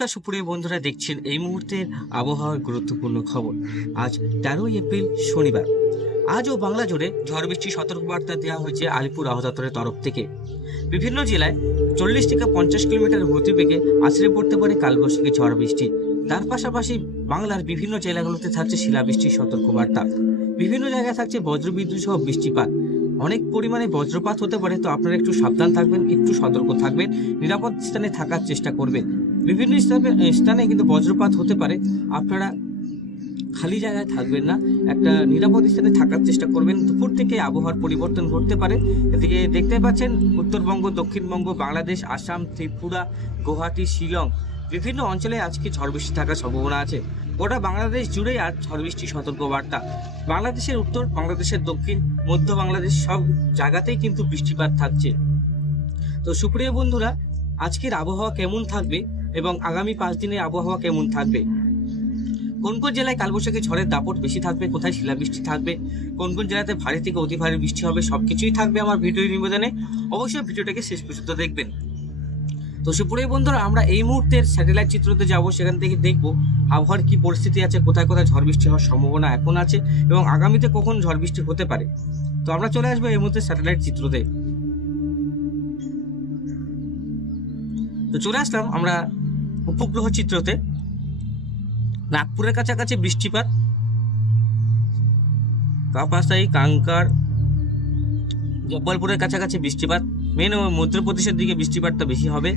নমস্কার সুপ্রিয় বন্ধুরা, দেখছেন এই মুহূর্তের আবহাওয়ার গুরুত্বপূর্ণ খবর। আজ তেরোই এপ্রিল, শনিবার। আজও বাংলা জুড়ে ঝড় বৃষ্টির সতর্কবার্তা দেওয়া হয়েছে আলিপুর আবহাওয়া তরফ থেকে। বিভিন্ন জেলায় চল্লিশ থেকে পঞ্চাশ কিলোমিটার গতিবেগে আছড়ে পড়তে পারে কালবৈশাখী ঝড় বৃষ্টি তার পাশাপাশি বাংলার বিভিন্ন জেলাগুলোতে থাকছে শিলাবৃষ্টির সতর্কবার্তা। বিভিন্ন জায়গায় থাকছে বজ্রবিদ্যুৎ সহ বৃষ্টিপাত। অনেক পরিমাণে বজ্রপাত হতে পারে, তো আপনারা একটু সাবধান থাকবেন, একটু সতর্ক থাকবেন, নিরাপদ স্থানে থাকার চেষ্টা করবেন। বিভিন্ন স্থানে স্থানে কিন্তু বজ্রপাত হতে পারে। আপনারা খালি জায়গায় থাকবেন না, একটা নিরাপদ স্থানে থাকার চেষ্টা করবেন। দুপুর থেকে আবহাওয়ার পরিবর্তন ঘটতে পারে। এদিকে দেখতে পাচ্ছেন, উত্তরবঙ্গ, দক্ষিণবঙ্গ, বাংলাদেশ, আসাম, ত্রিপুরা, গুয়াহাটি, শিলং বিভিন্ন অঞ্চলে আজকে ঝড় বৃষ্টি থাকার সম্ভাবনা আছে। গোটা বাংলাদেশ জুড়েই আজ ঝড় বৃষ্টির সতর্কবার্তা। বাংলাদেশের উত্তর, বাংলাদেশের দক্ষিণ, মধ্য বাংলাদেশ সব জায়গাতেই কিন্তু বৃষ্টিপাত থাকছে। তো সুপ্রিয় বন্ধুরা, আজকের আবহাওয়া কেমন থাকবে? এবং আগামী পাঁচ দিনের আবহাওয়া কেমন থাকবে? কোন কোন জেলায় কালবৈশাখী ঝড়ের দাপট বেশি থাকবে? কোথায় শিলাবৃষ্টি থাকবে? কোন কোন জেলাতে ভারী থেকে অতি ভারী বৃষ্টি হবে? সবকিছুই থাকবে আমার ভিডিও নিবেদনে। অবশ্যই ভিডিওটাকে শেষ পর্যন্ত দেখবেন। তো সুপ্রিয় বন্ধুরা, আমরা এই মুহূর্তের স্যাটেলাইট চিত্রতে যাব। সেখান থেকে দেখব আবহাওয়ার কি পরিস্থিতি আছে, কোথায় কোথায় ঝড় বৃষ্টি হওয়ার সম্ভাবনা এখন আছে এবং আগামীতে কখন ঝড় বৃষ্টি হতে পারে। তো আমরা চলে আসব এই মুহূর্তে স্যাটেলাইট চিত্রতে। তো চলে আসলাম আমরা উপগ্রহ চিত্রতে নাগপুরের কাছাকাছি বৃষ্টিপাত, কাপাসাই, কাঙ্কার জব্বলপুরের কাছাকাছি বৃষ্টিপাত, মেন মধ্যপ্রদেশের দিকে বৃষ্টিপাতটা বেশি হবে।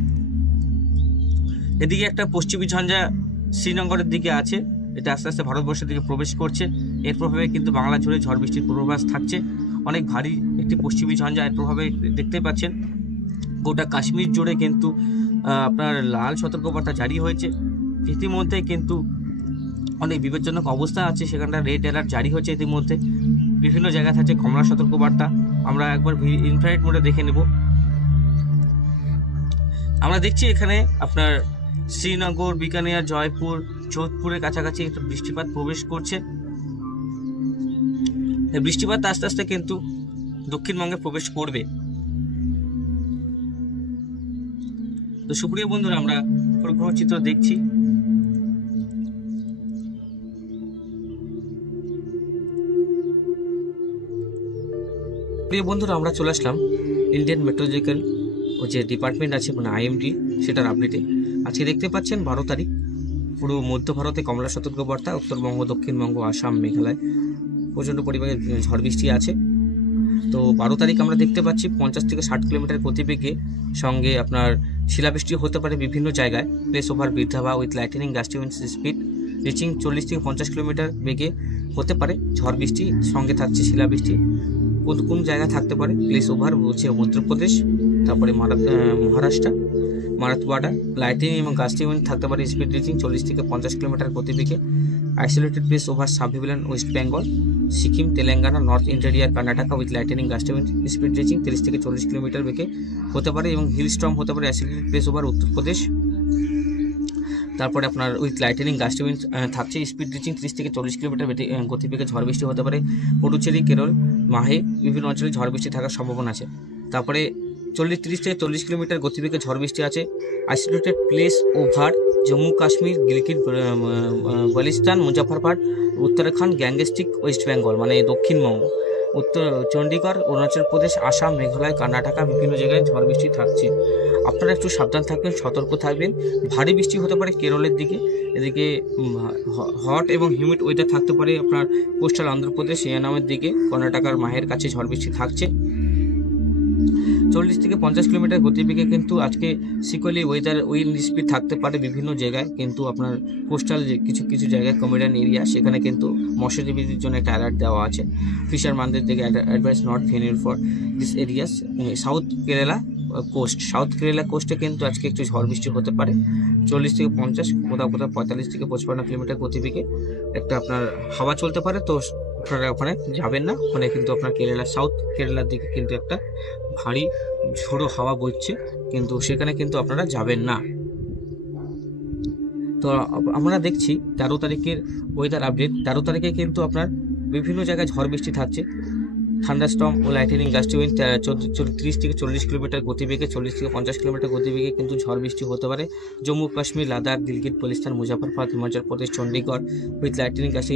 এদিকে একটা পশ্চিমী ঝঞ্ঝা শ্রীনগরের দিকে আছে, এটা আস্তে আস্তে ভারতবর্ষের দিকে প্রবেশ করছে। এর প্রভাবে কিন্তু বাংলা জুড়ে ঝড় বৃষ্টির পূর্বাভাস থাকছে। অনেক ভারী একটি পশ্চিমী ঝঞ্ঝা এর প্রভাবে দেখতে পাচ্ছেন। গোটা কাশ্মীর জুড়ে কিন্তু আপনার লাল সতর্কবার্তা জারি হয়েছে। ইতিমধ্যে কিন্তু অনেক বিপজ্জনক অবস্থা আছে, সেখানটা রেড অ্যালার্ট জারি হয়েছে ইতিমধ্যে। বিভিন্ন জায়গায় থাকছে কমলা সতর্কবার্তা। আমরা একবার ইনফ্রারেড মোডে দেখে নেব। আমরা দেখছি এখানে আপনার শ্রীনগর বিকানিয়ার জয়পুর, যোধপুরের কাছাকাছি একটু বৃষ্টিপাত প্রবেশ করছে। বৃষ্টিপাত আস্তে আস্তে কিন্তু দক্ষিণবঙ্গে প্রবেশ করবে। তো সুপ্রিয় বন্ধুরা, আমরা উপগ্রহ চিত্র দেখছি। প্রিয় বন্ধুরা, আমরা চলে আসলাম ইন্ডিয়ান মেট্রোলজিক্যাল ও যে ডিপার্টমেন্ট আছে মানে আইএমডি সেটার আপডেটে আজকে দেখতে পাচ্ছেন বারো তারিখ, পুরো মধ্য ভারতে কমলা সতর্কবার্তা উত্তরবঙ্গ দক্ষিণবঙ্গ আসাম, মেঘালয়, প্রচণ্ড পরিমাণে ঝড় বৃষ্টি আছে। তো বারো তারিখ আমরা দেখতে পাচ্ছি পঞ্চাশ থেকে ষাট কিলোমিটার গতিবেগে সঙ্গে আপনার শিলাবৃষ্টি হতে পারে বিভিন্ন জায়গায়। Place over বৃদ্ধাবা with lightning gusty speed reaching চল্লিশ থেকে পঞ্চাশ কিলোমিটার বেগে হতে পারে। ঝড় বৃষ্টি, সঙ্গে থাকছে শিলাবৃষ্টি। কোন কোন জায়গায় থাকতে পারে? প্লেস ওভার বলছে মধ্যপ্রদেশ তারপরে মারা- মহারাষ্ট্র, মারাথওয়াডা। লাইটিং এবং গাস্টি উইন্ড থাকতে পারে স্পিড রিচিং চল্লিশ থেকে পঞ্চাশ কিলোমিটার গতিবেগে। Isolated place over sub Himalayan West Bengal Sikkim, Telangana, north interior Karnataka with lightning gust wind speed reaching তিরিশ থেকে চল্লিশ কিলোমিটার বেগে হতে পারে এবং হিল স্টর্ম হতে পারে আইসোলেটেড প্লেস ওভার উত্তরপ্রদেশ তারপরে আপনার উইথ লাইটেনিং গাস্টবিন থাকছে স্পিড রিচিং তিরিশ থেকে চল্লিশ কিলোমিটার গতিবেগে ঝড় বৃষ্টি হতে পারে। পুডুচেরি কেরল, মাহে, বিভিন্ন অঞ্চলে ঝড় বৃষ্টি থাকার সম্ভাবনা আছে। তারপরে চল্লিশ তিরিশ থেকে চল্লিশ কিলোমিটার গতিবেগে ঝড় বৃষ্টি আছে। Isolated place over Jammu Kashmir Gilgit Baltistan Muzaffarpur Uttarakhand gangetic West Bengal মানে দক্ষিণবঙ্গ, উত্তর চণ্ডীগড় অরুণাচল প্রদেশ, আসাম, মেঘালয়, কর্ণাটকা, বিভিন্ন জায়গায় ঝড় বৃষ্টি থাকছে। আপনারা একটু সাবধান থাকবেন, সতর্ক থাকবেন। ভারী বৃষ্টি হতে পারে কেরলের দিকে। এদিকে হট এবং হিউমিড ওয়েদার থাকতে পারে আপনার কোস্টাল অন্ধ্রপ্রদেশ ইয়ানামের দিকে। কর্ণাটকার মাহের কাছে ঝড় বৃষ্টি থাকছে। চল্লিশ থেকে পঞ্চাশ কিলোমিটার গতিবেগে কিন্তু আজকে সিকলি ওয়েদার উইন্ড স্পিড থাকতে পারে বিভিন্ন জায়গায়। কিন্তু আপনার কোস্টাল যে কিছু কিছু জায়গায় কমেডিয়ান এরিয়া সেখানে কিন্তু মৎস্যজীবীদের জন্য একটা অ্যালার্ট দেওয়া আছে। ফিশারম্যানদের দিকে advice not venture for this areas south Kerala coast south Kerala কোস্টে কিন্তু আজকে একটু ঝড় বৃষ্টি হতে পারে। চল্লিশ থেকে পঞ্চাশ, কোথাও কোথাও পঁয়তাল্লিশ থেকে পঁচপান্ন কিলোমিটার গতিবেগে একটা আপনার হাওয়া চলতে পারে। তো আপনারা ওখানে যাবেন না। ওখানে কিন্তু আপনার কেরালা সাউথ কেরালার দিকে কিন্তু একটা ভারী ঝোড়ো হাওয়া বইছে। কিন্তু সেখানে কিন্তু আপনারা যাবেন না। তো আমরা দেখছি তেরো তারিখের ওয়েদার আপডেট তেরো তারিখে কিন্তু আপনার বিভিন্ন জায়গায় ঝড় বৃষ্টি থাকছে। থান্ডারস্টর্ম ও লাইটেনিং গাস্টি উইন্ড তিরিশ থেকে চল্লিশ কিলোমিটার গতিবেগে, চল্লিশ থেকে পঞ্চাশ কিলোমিটার গতিবেগে কিন্তু ঝড় বৃষ্টি হতে পারে। Jammu, Kashmir, Ladakh Gilgit Baltistan Muzaffarabad Himachal Pradesh Chandigarh with lightning gusty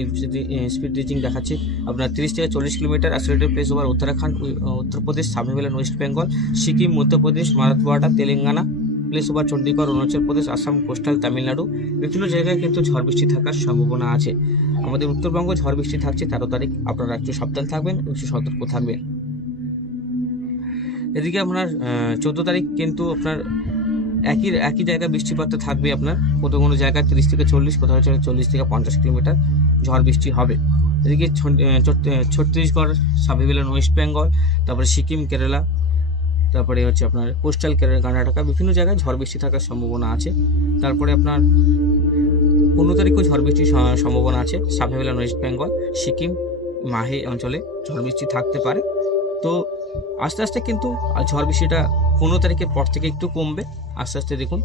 speed reaching দেখাচ্ছে। আপনার তিরিশ থেকে চল্লিশ kilometre isolated place over Uttarakhand Uttar Pradesh sub Himalayan West Bengal, Sikkim, Madhya Pradesh, Marathwada, Telangana place over Chandigarh Arunachal Pradesh, Assam, coastal, Tamil Nadu. বিভিন্ন জায়গায় কিন্তু ঝড় বৃষ্টি থাকার সম্ভাবনা আছে। আমাদের উত্তরবঙ্গ ঝড় বৃষ্টি থাকছে, তেরো তারিখ। আপনারা একটু সাবধান থাকবেন একটু সতর্ক থাকবেন। এদিকে আপনার চোদ্দ তারিখ কিন্তু আপনার একই একই জায়গায় বৃষ্টিপাত থাকবে আপনার। কোথাও কোনো জায়গায় তিরিশ থেকে চল্লিশ, কোথাও হচ্ছে চল্লিশ থেকে পঞ্চাশ কিলোমিটার ঝড় বৃষ্টি হবে। এদিকে ছত্তিশগড় সাবিবেলান ওয়েস্ট বেঙ্গল, তারপরে সিকিম, কেরালা, তারপরে হচ্ছে আপনার কোস্টাল, কেরালা, কর্ণাটকা, বিভিন্ন জায়গায় ঝড় বৃষ্টি থাকার সম্ভাবনা আছে। তারপরে আপনার পনেরো তারিখেও ঝড় বৃষ্টির সম্ভাবনা আছে। সাবমেলান ওয়েস্ট বেঙ্গল সিকিম মাহে অঞ্চলে ঝড় বৃষ্টি থাকতে পারে। তো আস্তে আস্তে কিন্তু ঝড় বৃষ্টিটা পনেরো তারিখের পর থেকে একটু কমবে। আস্তে আস্তে দেখুন,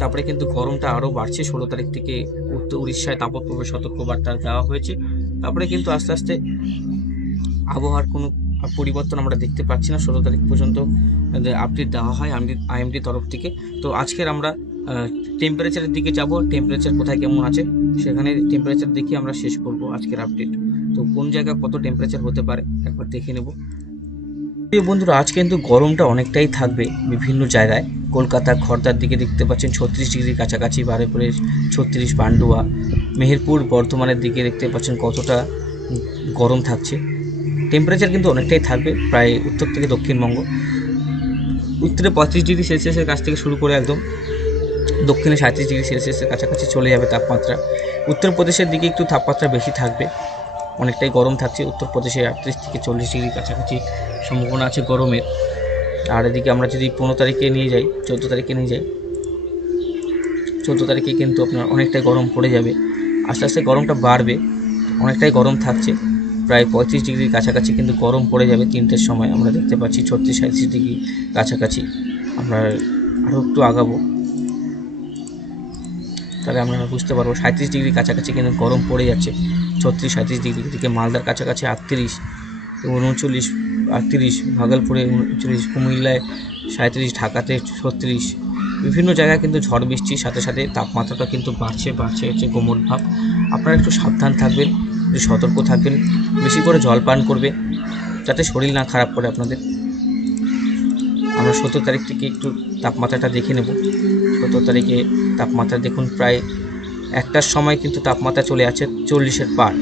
তারপরে কিন্তু গরমটা আরও বাড়ছে। ষোলো তারিখ থেকে উত্তর উড়িষ্যায় তাপপ্রবাহ সতর্কবার্তা দেওয়া হয়েছে। তারপরে কিন্তু আস্তে আস্তে আবহাওয়ার কোনো পরিবর্তন আমরা দেখতে পাচ্ছি না। ষোলো তারিখ পর্যন্ত আপডেট দেওয়া হয় আইএমডি তরফ থেকে। তো আজকের আমরা টেম্পারেচারের দিকে যাব। টেম্পারেচার কোথায় কেমন আছে, সেখানে টেম্পারেচার দেখে আমরা শেষ করব আজকের আপডেট তো কোন জায়গায় কত টেম্পারেচার হতে পারে, একবার দেখে নেব। প্রিয় বন্ধুরা, আজ কিন্তু গরমটা অনেকটাই থাকবে বিভিন্ন জায়গায়। কলকাতা খড়দার দিকে দেখতে পাচ্ছেন, ছত্রিশ ডিগ্রির কাছাকাছি বারেপুরে ছত্রিশ, পান্ডুয়া। মেহেরপুর বর্ধমানের দিকে দেখতে পাচ্ছেন কতটা গরম থাকছে। টেম্পারেচার কিন্তু অনেকটাই থাকবে, প্রায় উত্তর থেকে দক্ষিণবঙ্গ। উত্তরে পঁয়ত্রিশ ডিগ্রি সেলসিয়াসের কাছ থেকে শুরু করে একদম দক্ষিণে সাঁত্রিশ ডিগ্রি সেলসিয়াসের কাছাকাছি চলে যাবে তাপমাত্রা। উত্তরপ্রদেশের দিকে একটু তাপমাত্রা বেশি থাকবে। অনেকটাই গরম থাকছে। উত্তরপ্রদেশে আটত্রিশ থেকে চল্লিশ ডিগ্রি কাছাকাছি সম্ভাবনা আছে গরমের। আর এদিকে আমরা যদি পনেরো তারিখে নিয়ে যাই, চোদ্দ তারিখে নিয়ে যাই, চোদ্দ তারিখে কিন্তু আপনার অনেকটাই গরম পড়ে যাবে। আস্তে আস্তে গরমটা বাড়বে। অনেকটাই গরম থাকছে। প্রায় পঁয়ত্রিশ ডিগ্রির কাছাকাছি কিন্তু গরম পড়ে যাবে তিনটের সময়। আমরা দেখতে পাচ্ছি ছত্রিশ সাঁত্রিশ ডিগ্রি কাছাকাছি। আমরা আরও একটু আগাবো। তাহলে আমরা বুঝতে পারব। সাঁত্রিশ ডিগ্রি কাছাকাছি কিন্তু গরম পড়ে যাচ্ছে। ছত্রিশ সাঁত্রিশ ডিগ্রি থেকে মালদার কাছাকাছি আটত্রিশ উনচল্লিশ, আটত্রিশ, ভাগলপুরে উনচল্লিশ, কুমিল্লায় সাঁত্রিশ ঢাকাতে ছত্রিশ। বিভিন্ন জায়গায় কিন্তু ঝড় বৃষ্টির সাথে সাথে তাপমাত্রাটা কিন্তু বাড়ছে বাড়ছে হচ্ছে কোমর ভাব। আপনারা একটু সাবধান থাকবেন, একটু সতর্ক থাকবেন, বেশি করে জল পান করবে যাতে শরীর না খারাপ করে আপনাদের। আমরা সতেরো তারিখ থেকে একটু তাপমাত্রাটা দেখে নেব। সতেরো তারিখে তাপমাত্রা দেখুন প্রায় একটার সময় কিন্তু তাপমাত্রা চলে আছে চল্লিশের পার।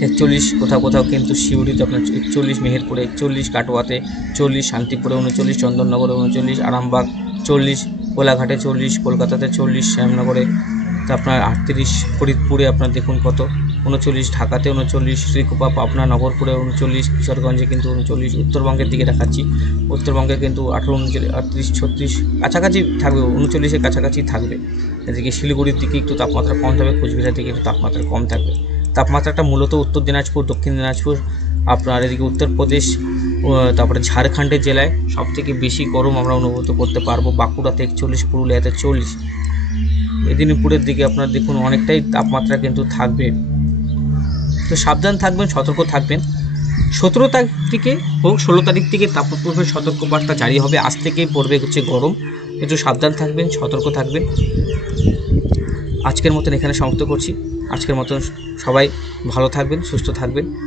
একচল্লিশ কোথাও কোথাও কিন্তু শিউরিতে আপনার একচল্লিশ, মেহেরপুরে একচল্লিশ, কাটোয়াতে চল্লিশ, শান্তিপুরে উনচল্লিশ, চন্দননগরে উনচল্লিশ, আরামবাগ চল্লিশ, কোলাঘাটে চল্লিশ, কলকাতাতে চল্লিশ, শ্যামনগরে আপনার আটত্রিশ ফরিদপুরে আপনার দেখুন কত, উনচল্লিশ ঢাকাতে উনচল্লিশ শ্রীকুপা, পাবনা, নগরপুরে উনচল্লিশ, কিশোরগঞ্জে কিন্তু উনচল্লিশ, উত্তরবঙ্গের দিকে দেখাচ্ছি। উত্তরবঙ্গে কিন্তু আঠেরো, উনচল্লিশ, আটত্রিশ, ছত্রিশ কাছাকাছি থাকবে, উনচল্লিশের কাছাকাছি থাকবে। এদিকে শিলিগুড়ির দিকে একটু তাপমাত্রা কম থাকবে, কোচবিহারের দিকে একটু তাপমাত্রা কম থাকবে। তাপমাত্রাটা মূলত উত্তর দিনাজপুর, দক্ষিণ দিনাজপুর, আপনার এদিকে উত্তরপ্রদেশ তারপরে ঝাড়খণ্ডের জেলায় সব থেকে বেশি গরম আমরা অনুভূত করতে পারব, বাঁকুড়াতে একচল্লিশ, পুরুলিয়াতে চল্লিশ। মেদিনীপুরের দিকে আপনার দেখুন অনেকটাই তাপমাত্রা কিন্তু থাকবে। তো সাবধান থাকবেন, সতর্ক থাকবেন। সতেরো তারিখ থেকে হোক ষোলো তারিখ থেকে তাপপ্রবাহের সতর্কবার্তা জারি হবে। আজ থেকেই পড়বে হচ্ছে গরম। একটু সাবধান থাকবেন, সতর্ক থাকবেন। আজকের মতন এখানে সমাপ্ত করছি। আজকের মতন সবাই ভালো থাকবেন, সুস্থ থাকবেন।